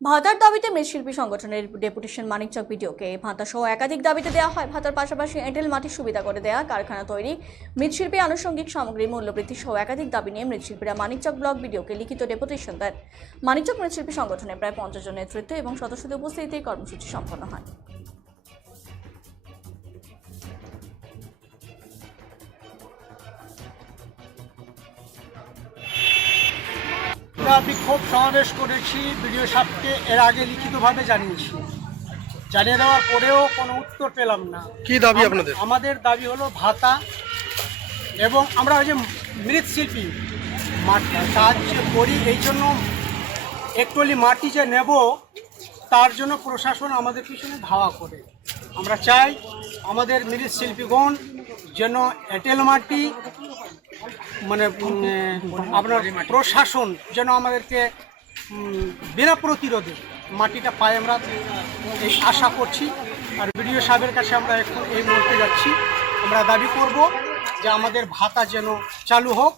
ভাতার দাবিতে মৃৎশিল্পী সংগঠনের ডেপুটেশন মানিকচক বিডিওকে ভাতা সহ একাধিক দাবিতে দেওয়া হয়। ভাতার পাশাপাশি এঁটেল মাটির সুবিধা করে দেয়া, কারখানা তৈরি, মৃৎশিল্পী আনুষঙ্গিক সামগ্রীর মূল্যবৃদ্ধি সহ একাধিক দাবি নিয়ে মৃৎশিল্পীরা মানিকচক ব্লক বিডিওকে লিখিত ডেপুটেশন দেন। মানিকচক মৃৎশিল্পী সংগঠনে প্রায় 50 জন নেতৃত্ব এবং সদস্যদের উপস্থিতিতে কর্মসূচি সম্পন্ন হয়। আমরা বিক্ষোভ সমাবেশ করেছি, বিডিও সাহেবকে এর আগে লিখিতভাবে জানিয়েছি। জানিয়ে দেওয়ার পরেও কোনো উত্তর পেলাম না। কি দাবি আপনাদের? আমাদের দাবি হলো ভাতা, এবং আমরা ওই যে মৃৎশিল্পী কাজ করি, এই জন্য একটুলি মাটি যে নেব তার জন্য প্রশাসন আমাদের পিছনে ধাওয়া করে। আমরা চাই আমাদের মৃৎশিল্পীগণ যেন এঁটেল মাটি মানে আপনার প্রশাসন যেন আমাদেরকে বিনা প্রতিরোধে মাটিটা পায়, আমরা এই আশা করছি। আর বিডিও সাহেবের কাছে আমরা এখন এই মুহূর্তে যাচ্ছি, আমরা দাবি করব যে আমাদের ভাতা যেন চালু হোক।